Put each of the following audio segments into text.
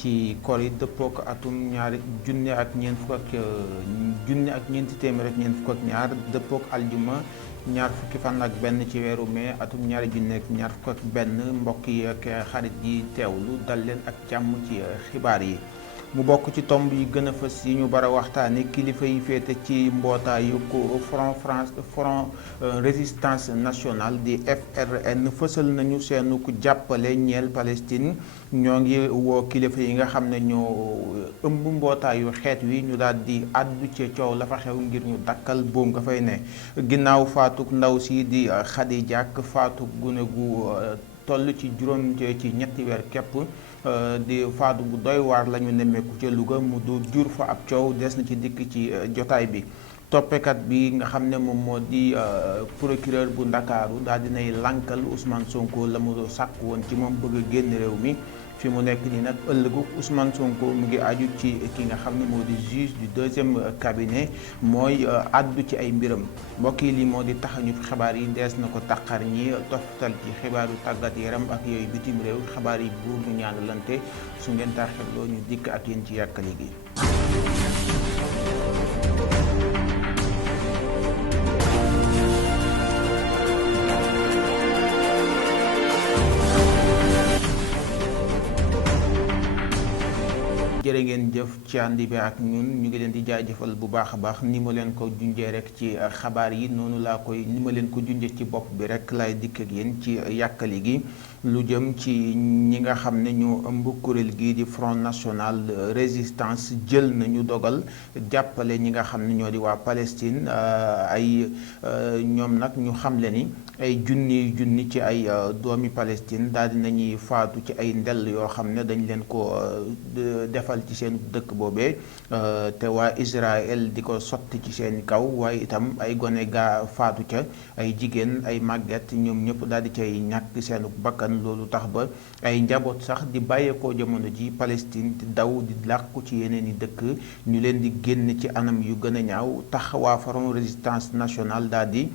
ci kor yi dëppook atum junni ak ñeenti téeméer ak ñeent fukk ak ñaar dëppook aljuma ñaar fukki fan ak benn ci weeru mai atum ñaari junni ak ñaar fukk ak benn mbokk yi ak xarit yi teewlu dal leen ak jàmm ci xibaar yi. mu bokk ci tomb yi gën a fës yi ñu bara waxtaane kilifa yi féete ci mbootaayu ko front résistance nationale di FRN fësal nañu seenu ku jàppale ñeel Palestine. ñoo ngi woo kilifa yi nga xam ne ñoo ëmb mbootaayu xeet wi ñu daal di àddu ci coow la fa xew ngir ñu dakkal boom nga fay ne ginnaaw faatuk ndaw si di Khadija ak faatuk gune gu toll ci juróom ci ñetti weer képp di faatu bu doy waar la ñu nemmeeku ca Louga mu du jur fa ab coow des na ci dikk ci jotaay bi. toppekat bi nga xam ne moom moo di procureur bu Ndakaaru daal dinay lankal Ousmane Sonko la mu sàkk woon ci moom bëgg a génn réew mi fi mu nekk nii nag ëllëgu Ousmane Sonko mu ngi aju ci ki nga xam ne moo di juge du deuxième cabinet mooy addu ci ay mbiram mbokk yi lii moo di taxañu xibaar yi dees na ko taqar ñi toftal ci xibaaru tàggat yaram ak yooyu bitim réew xibaar yi buur ñu ñaanalante su ngeen taaxirloo ñu dikk ak yéen ci yàkkali gi. jërë ngeen jëf ci àndi bi ak ñun ñu ngi leen di jaajëfal bu baax a baax ni ma leen ko junjee rek ci xabaar yi noonu laa koy ni ma leen ko junjee ci bopp bi rek laay dikk ak yéen ci yàkkali gi lu jëm ci ñi nga xam ne ñoo ëmb kuréel gii di Front National Résistance jël nañu dogal jàppale ñi nga xam ne ñoo di waa Palestine ñoom nag ñu xamle ni ay junni ci ay doomi Palestine daal di nañuy faatu ci ay ndell yoo xam ne dañ leen ko defal ci seen dëkk boobee te waa Israël di ko sotti ci seen kaw waaye itam ay gone gaa faatu ca ay jigéen ay màgget ñoom ñëpp daal di cay ñàkk seen bakkan loolu tax ba ay njaboot sax di bàyyeekoo jamono ji Palestine di daw di làqu ci yeneen i dëkk ñu leen di génn ci anam yu gën a ñaaw tax waa Front Résistance Nationale daal di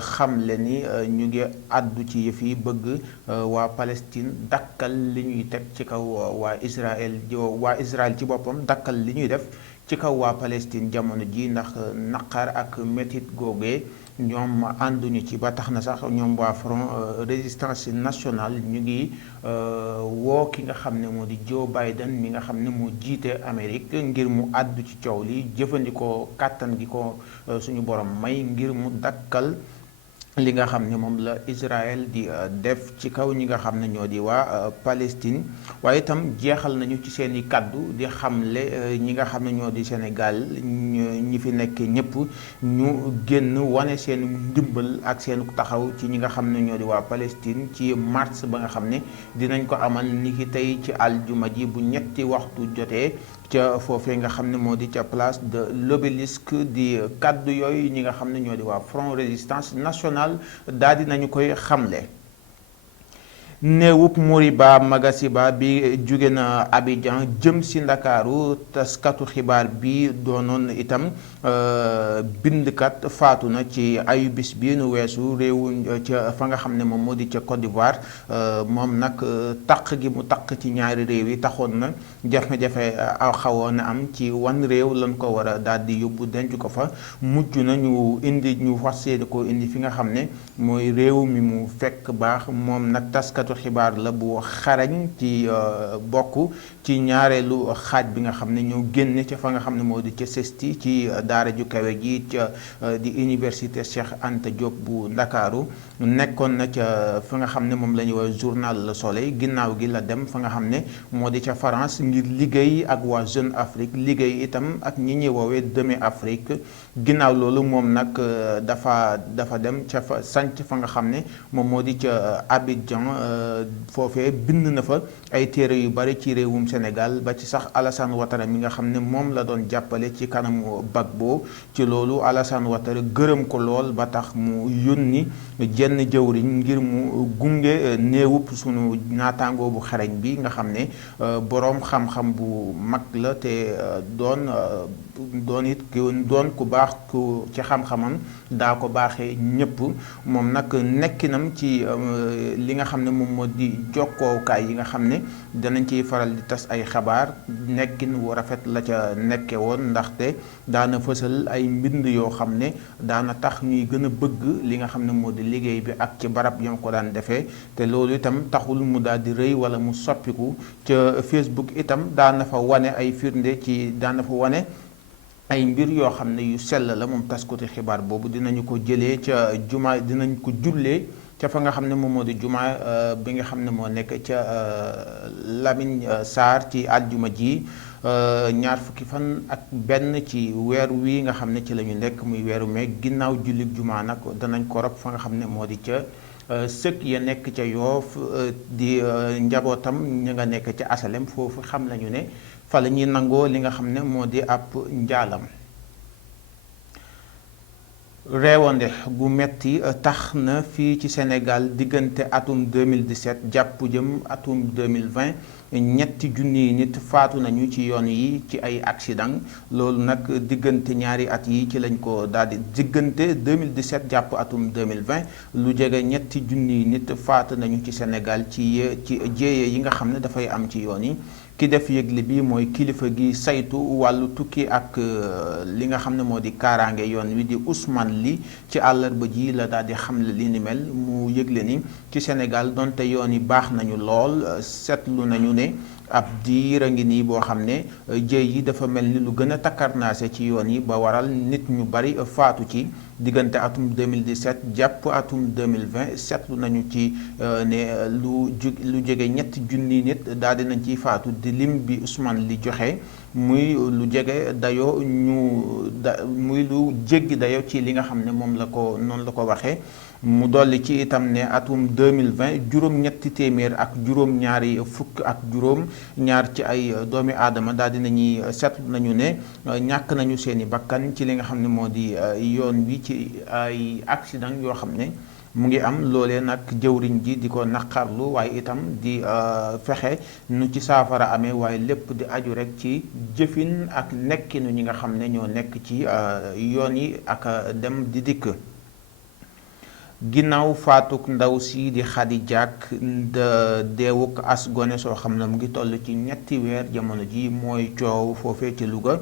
xam le ni ñu ngi àddu ci yëf yi bëgg waa Palestine dakkal li ñuy teg ci kaw waa Israël ci boppam dakkal li ñuy def ci kaw waa Palestine jamono ji ndax naqar ak métit googee ñoom ànduñu ci ba tax na sax ñoom waa Front Résistance Nationale ñu ngi woo ki nga xam ne moo di Joe Biden mi nga xam ne moo jiite Amérique ngir mu àddu ci coow li jëfandikoo kàttan gi ko suñu borom may ngir mu dakkal li nga xam ne moom la Israël di def ci kaw ñi nga xam ne ñoo di waa Palestine waaye itam jeexal nañu ci seen i kàddu di xamle ñi nga xam ne ñoo di Sénégal ñi fi nekk ñëpp ñu génn wane seen ndimbal ak seen taxaw ci ñi nga xam ne ñoo di waa Palestine ci mars ba nga xam ne dinañ ko amal ni ki tey ci aljuma ji bu ñetti waxtu jotee ca foofee nga xam ne moo di ca place de l'Obélisque di kàddu yooyu ñi nga xam ne ñoo di waa Front Résistance Nationale daal di nañu koy xamle. néewub Moriba Magasiba bi jóge na Abidjan jëm si Ndakaaru taskatu xibaar bi doonoon itam bindkat faatu na ci ayubis bi nu weesu réewu ca fa nga xam ne moom moo di ca Côte d'Ivoire moom nag taq gi mu taq ci ñaari réew yi taxoon na jafe-jafe xawoon na am ci wan réew lañ ko war a daal di yóbbu denc ko fa mujj na ñu fas yéene ko indi fi nga xam ne mooy réew mi mu fekk baax moom nag taskatu xibaar la bu xarañ ci bokk ci ñaareelu xaaj bi nga xam ne ñoo génne ca fa nga xam ne moo di ca CESTI ci daara ju kawe ji ca di université Cheikh Anta Diop bu Ndakaaru nekkoon na ca fa nga xam ne moom la ñuy wax journal Le Soleil ginnaaw gi la dem fa nga xam ne moo di ca France ngir liggéey ak waa Jeune Afrique liggéey itam ak ñi ñuy woowee Deme Afrique ginnaaw loolu moom nag dafa dem ca fa sanc fa nga xam ne moom moo di ca Abidjan foofee bind na fa ay téere yu bari ci réewum Sénégal ba ci sax Alassane Ouattara mi nga xam ne moom la doon jàppale ci kanamu Gbagbo ci loolu Alassane Ouattara gërëm ko lool ba tax mu yónni jenn jëwriñ ngir mu gunge néewub sunu naataangoo bu xereñ bi nga xam ne boroom xam-xam bu mag la te doon doon ku baax ku ci xam-xamam daa ko baaxee ñëpp. moom nag nekkinam ci li nga xam ne moom moo di jokkookaay yi nga xam ne danañ ciy faral di tas ay xabaar nekkin wu rafet la ca nekke woon, ndaxte daana fësal ay mbind yoo xam ne daana tax ñuy gën a bëgg li nga xam ne moo di liggéey bi ak ci barab yam ko daan defee. te loolu itam taxul mu daal di rëy wala mu soppiku. ca Facebook itam daana fa wane ay firnde daana fa wane ay mbir yoo xam ne yu sell la. moom taskati xibaar boobu dinañu ko jëlee ca jumaa, dinañ ko jullee ca fa nga xam ne moom moo di jumaa bi nga xam ne moo nekk ca Lamine Sarr ci àjjuma ji ñaar fukki fan ak benn ci weer wi nga xam ne ci la ñu nekk muy weeru mai. ginnaaw jullit jumaa nag danañ ko rob fa nga xam ne moo di ca sëkk ya nekk ca Yoof di njabootam ña nga nekk ca asalem. foofu xam nañu ne fa la ñuy nangoo li nga xam ne moo di ab njaalam. reewande gu metti tax na fii ci Sénégal diggante atum 2017 jàpp jëm atum 2020 ñetti junniy nit faatu nañu ci yoon yi ci ay accident. loolu nag diggante ñaari at yi ci lañ ko daldi diggante 2017 jàpp atum 2020 lu jege ñetti junniy nit faatu nañu ci Sénégal ci jéeye yi nga xam ne dafay am ci yoon yi. ki def yëgle bi mooy kilifa gi saytu wàllu tukki ak li nga xam ne moo di kaaraange yoon wi di Ousmane Ly ci àllarba ji la daal di xamle li ni mel. mu yëgle ni ci Sénégal donte yoon yi baax nañu lool, seetlu nañu ne ab diir a ngi nii boo xam ne jëy yi dafa mel ni lu gën a takkarnaase ci yoon yi ba waral nit ñu bari faatu ci. diggante atum 2017 jàpp atum 2020 seetlu nañu ci ne lu jege ñetti junni nit daal di nañ ciy faatu di lim bi Ousmane Ly joxe muy lu jege dayoo muy lu jéggi dayoo ci li nga xam ne moom la ko noonu la ko waxee. mu dolli ci itam ne atum 2020 juróom-ñetti téeméer ak juróom-ñaari fukk ak juróom-ñaar ci ay doomi aadama daal di nañuy seetlu nañu ne ñàkk nañu seeni bakkan ci li nga xam ne moo di yoon wi ci ay accident yoo xam ne mu ngi am. loolee nag jëwriñ ji di ko naqarlu waaye itam di fexe nu ci saafara amee, waaye lépp di aju rek ci jëfin ak nekkinu ñi nga xam ne ñoo nekk ci yoon yi ak dem di dikk. ginnaaw faatuk ndaw si di Khady Diack deewuk as gone soo xam ne mu ngi toll ci ñetti weer jamono ji mooy coow foofee ci Louga.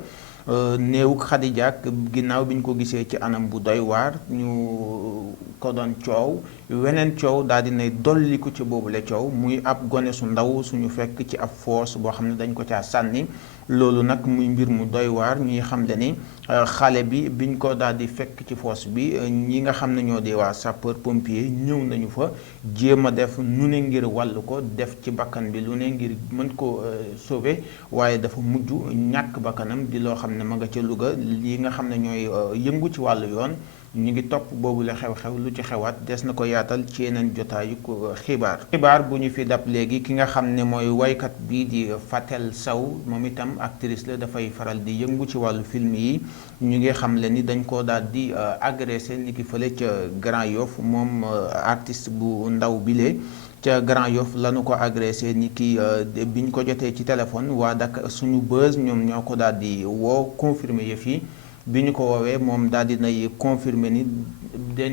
néewuk Khady Diack ginnaaw bi ñu ko gisee ci anam bu doy waar ñu ko doon coow, weneen coow daal di nay dolliku ci boobule coow muy ab gone su ndaw suñu fekk ci ab foos boo xam ne dañ ko caa sànni. loolu nag muy mbir mu doy waar. ñuy xam le ni xale bi biñ ko daal di fekk ci foos bi ñi nga xam ne ñoo di waa sapeur pompier ñëw nañu fa jéem a def nu ne ngir wàll ko, def ci bakkan bi lu ne ngir mën ko sauver, waaye dafa mujj ñàkk bakkanam di loo xam ne ma nga ca Louga. lii nga xam ne ñooy yëngu ci wàllu yoon ñu ngi topp boobu la xew-xew lu ci xewaat des na ko yaatal ci yeneen jotaayu ko xibaar bu ñu fi dab léegi. ki nga xam ne mooy waykat bii di Fatel Sow moom itam actrice la, dafay faral di yëngu ci wàllu film yi. ñu ngi xam le ni dañ koo daal di agressé ni ki fële ca Grand Yoff. moom artiste bu ndaw bile ca Grand Yoff lañu ko agressé ni ki biñ ko jotee ci téléphone waa Dakar suñu buzz ñoom ñoo ko daal di woo confirmer yëf yi. bi ñu ko woowee moom daal di nay confirmer ni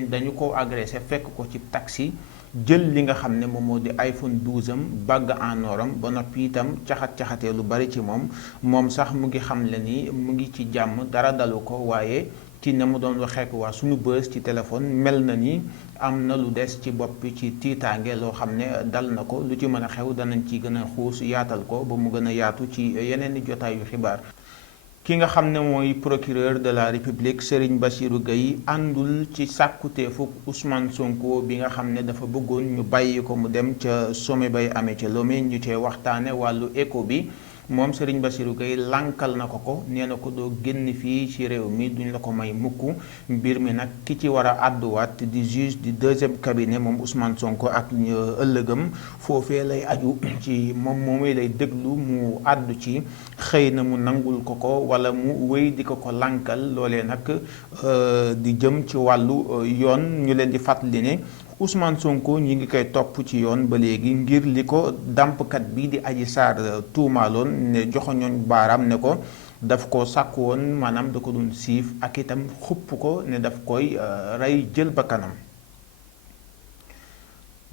dañu ko agressé fekk ko ci taxi, jël li nga xam ne moom moo di iPhone 12 am bagg en oram ba noppi itam caxatee lu bari ci moom sax mu ngi xam le ni mu ngi ci jàmm, dara dalu ko, waaye ci ne mu doon waxeek waa suñu bës ci téléphone mel na ni am na lu des ci bopp ci tiitaange loo xam ne dal na ko. lu ci mën a xew danañ ci gën a xuus yaatal ko ba mu gën a yaatu ci yeneen i jotaayu xibaar. ki nga xam ne mooy procureur de la république Serigne Bassirou Gueye àndul ci sàkkuteefuk Ousmane Sonko bi nga xam ne dafa bëggoon ñu bàyyi ko mu dem ca sommet bay amee ca Lomé ñu cee waxtaane wàllu éco bi. moom Serigne Bassirou Gueye lànkal na ko nee na ko doo génn fii ci réew mi duñ la ko may mukk. mbir mi nag ki ci war a àdduwaat di juge di deuxième cabinet moom Ousmane Sonko ak ëllëgam foofee lay aju ci moom moomay lay déglu mu àddu ci xëy na mu nangul ko wala mu wéy di ko lànkal. loolee nag di jëm ci wàllu yoon. ñu leen di fàttali ne Ousmane Sonko ñi ngi koy topp ci yoon ba léegi ngir li ko dàmpkat bi di Adji Sarr tuumaaloon ne joxoñoon baaraam ne ko daf ko sàkk woon maanaam da ko doon siif ak itam xupp ko ne daf koy rey jël bakkanam.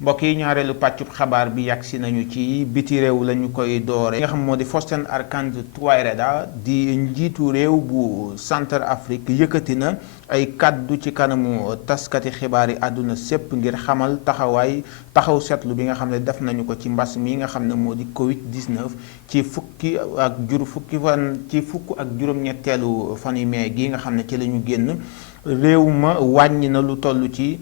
mbokk yi ñaareelu pàccub xabaar bi yàgsi nañu ci biti réew lañu koy doore nga xam moo di Faustin Archange Touadéra di njiitu réew bu Centrafrique yëkkati na ay kàddu ci kanamu taskati xibaar yi àdduna sépp ngir xamal taxaw seetlu bi nga xam ne def nañu ko ci mbas mi nga xam ne moo di Covid-19 ci fukk ak juróom-ñetteelu fan yu mai gi nga xam ne ci la ñu génn. réew ma wàññi na lu toll ci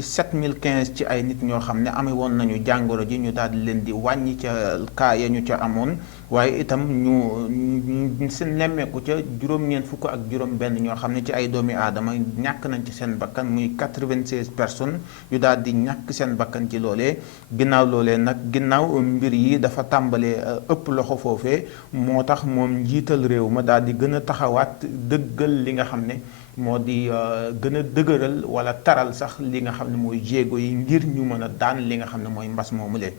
7015 ci ay nit ñoo xam ne amee woon nañu jàngoro ji ñu daal di leen di wàññi ca kaa ya ñu ca amoon waaye itam ñu seen nemmeeku ca juróom-ñeent fukk ak juróom-benn ñoo xam ne ci ay doomi aadama ñàkk nañ ci seen bakkan muy 96 personnes yu daal di ñàkk seen bakkan ci loolee. ginnaaw loolee nag ginnaaw mbir yi dafa tàmbalee ëpp loxo foofee moo tax moom njiital réew ma daal di gën a taxawaat dëggal li nga xam ne moo di gën a dëgëral wala taral sax li nga xam ne mooy jéego yi ngir ñu mën a daan li nga xam ne mooy mbas moomu lee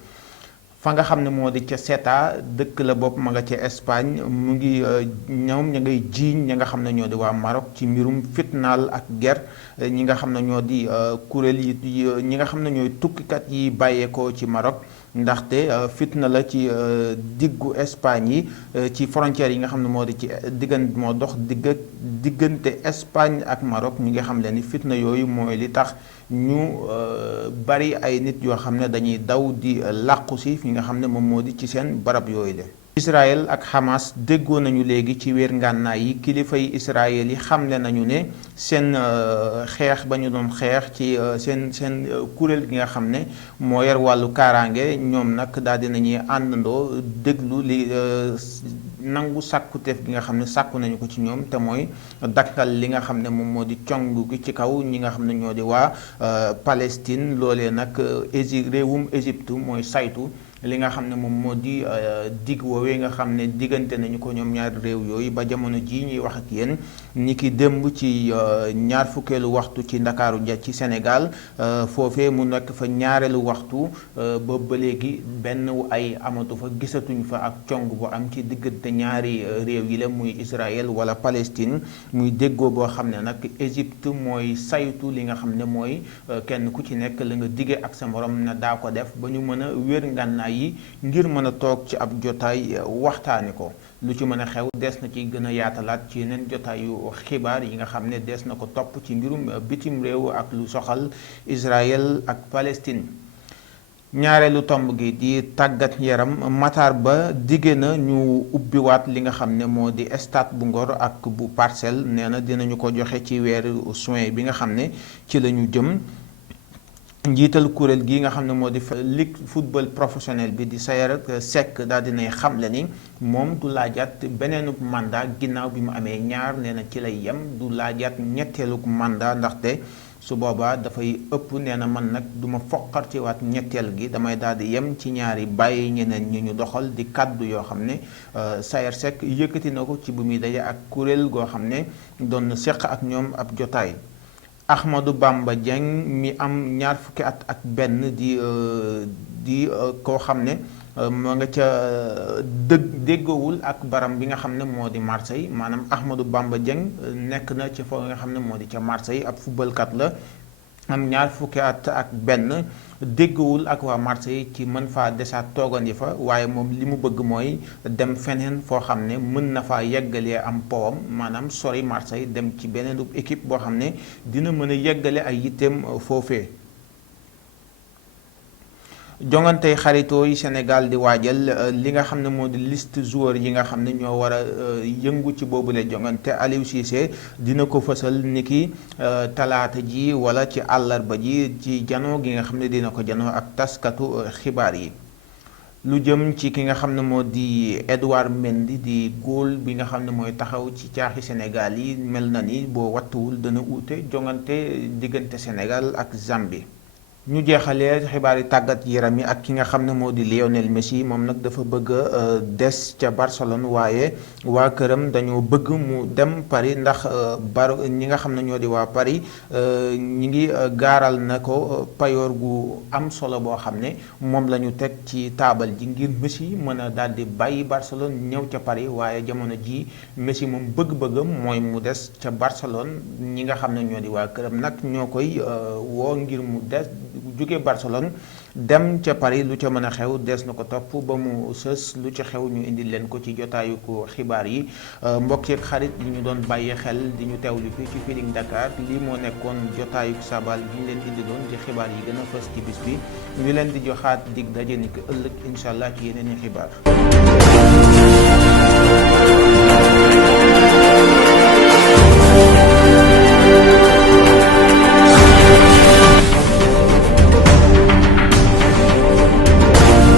fa nga xam ne moo di ca Ceuta dëkk la bopp ma nga ca Espagne mu ngi ñoom ña ngay jiiñ ña nga xam ne ñoo di waa Maroc ci mbirum fitnaal ak guerre ñi nga xam ne ñoo di kuréel yi ñi nga xam ne ñooy tukkikat yi bàyyeekoo ci Maroc ndaxte fitna la ci diggu Espagne yi ci frontières yi nga xam ne moo di ci moo dox diggante Espagne ak Maroc ñi nga xam ne ni fitna yooyu mooy li tax ñu bari ay nit yoo xam ne dañuy daw di làqu si fi nga xam ne moom moo di ci seen barab yooyu de. Israël ak Hamas déggoo nañu léegi ci wér ngànnaay yi kilifa yi Israël yi xamle nañu ne seen xeex ba ñu doon xeex ci seen kuréel gi nga xam ne moo yor wàllu kaaraange ñoom nag daal di nañuy àndandoo déglu li nangu sàkkuteef gi nga xam ne sàkku nañu ko ci ñoom te mooy dakkal li nga xam ne moom moo di cong gi ci kaw ñi nga xam ne ñoo di waa Palestine loolee nag réewum Égypte mooy saytu li nga xam ne moom moo di dig woowee nga xam ne diggante nañu ko ñoom ñaari réew yooyu ba jamono jii ñuy wax ak yéen ni ki démb ci ñaar fukkeelu waxtu ci Ndakaaru ja ci Sénégal foofee mu nekk fa ñaareelu waxtu boobu ba léegi benn ay amatu fa gisatuñ fa ak cong bu am ci diggante ñaari réew yi la muy Israël wala Palestine muy déggoo boo xam ne nag Égypte mooy saytu li nga xam ne mooy kenn ku ci nekk la nga dige ak sa morom na daa ko def ba ñu mën a wér ngànnaay yi ngir mën a toog ci ab jotaay waxtaane ko lu ci mën a xew des na ci gën a yaatalaat ci yeneen jotaayu xibaar yi nga xam ne des na ko topp ci mbirum bitim réew ak lu soxal Israël ak Palestine. ñaareelu tomb gi di tàggat yaram Matar Ba digge na ñu ubbiwaat li nga xam ne moo di stade bu Ngor ak bu Parcelles nee na dinañu ko joxe ci weeru juin bi nga xam ne ci la ñu jëm. njiital kuréel gi nga xam ne moo di ligue football professionnel bi di Sayer Seck daal dinay xamle ni moom du laajaat beneenu mandat ginnaaw bi mu amee ñaar nee na ci lay yem du laajaat ñetteelu mandat ndaxte su boobaa dafay ëpp nee na man nag du ma foqartiwaat ñetteel gi damay daal di yem ci ñaari bàyyi ñeneen ñi ñu doxal di kàddu yoo xam ne Sayer Seck yëkkati na ko ci bu muy daje ak kuréel goo xam ne doon na seq ak ñoom ab jotaay. Ahmadou Bamba Dieng mi am ñaar fukki at ak benn di koo xam ne ma nga ca déggoowul ak baram bi nga xam ne moo di Marseille maanaam Ahmadou Bamba Dieng nekk na ci foo nga xam ne moo di ca Marseille ab footballkat la am ñaar fukki at ak benn déggawul ak waa Marseille ci mën faa desaat toogandi fa waaye moom li mu bëgg mooy dem feneen foo xam ne mën na faa yeggalee am powam maanaam sori Marseille dem ci beneen équipe boo xam ne dina mën a yeggale ay yitteem foofee. jongantey xaritoo yi Sénégal di waajal li nga xam ne moo di liste joueurs yi nga xam ne ñoo war a yëngu ci boobule jongante Aliou Cissé dina ko fësal niki talaata ji wala ci àllarba ji ci janoo gi nga xam ne dina ko janoo ak taskatu xibaar yi. lu jëm ci ki nga xam ne moo di Edouard Mendy di góol bi nga xam ne mooy taxaw ci caaxi Sénégal yi mel na ni boo wattuwul dana uute jongante diggante Sénégal ak Zambie. ñu jeexalee xibaar yi tàggat yaram yi ak ki nga xam ne moo di Lionel Messi moom nag dafa bëgg a des ca Barcelone waaye waa këram dañoo bëgg mu dem Paris ndax ñi nga xam ne ñoo di waa Paris ñi ngi gaaral na ko payoor gu am solo boo xam ne moom la ñu teg ci taabal ji ngir Messi mën a daal di bàyyi Barcelone ñëw ca Paris waaye jamono ji Messi moom bëgg-bëggam mooy mu des ca Barcelone ñi nga xam ne ñoo di waa këram nag ñoo koy woo ngir mu des jóge Barcelone dem ca Paris. Lu ca mën a xew des na ko topp ba mu sës lu ca xew ñu indi leen ko ci jotaayu ko xibaar yi mbokk yeeg xarit yi ñu doon bàyyi xel di ñu teewlu fii ci Feeling Dakar lii moo nekkoon jotaayu sabal bi ñu leen indi doon ci xibaar yi gën a fës ci bis bi ñu leen di joxaat dig daje ni ko ëllëg incha allah ci yeneen i xibaar.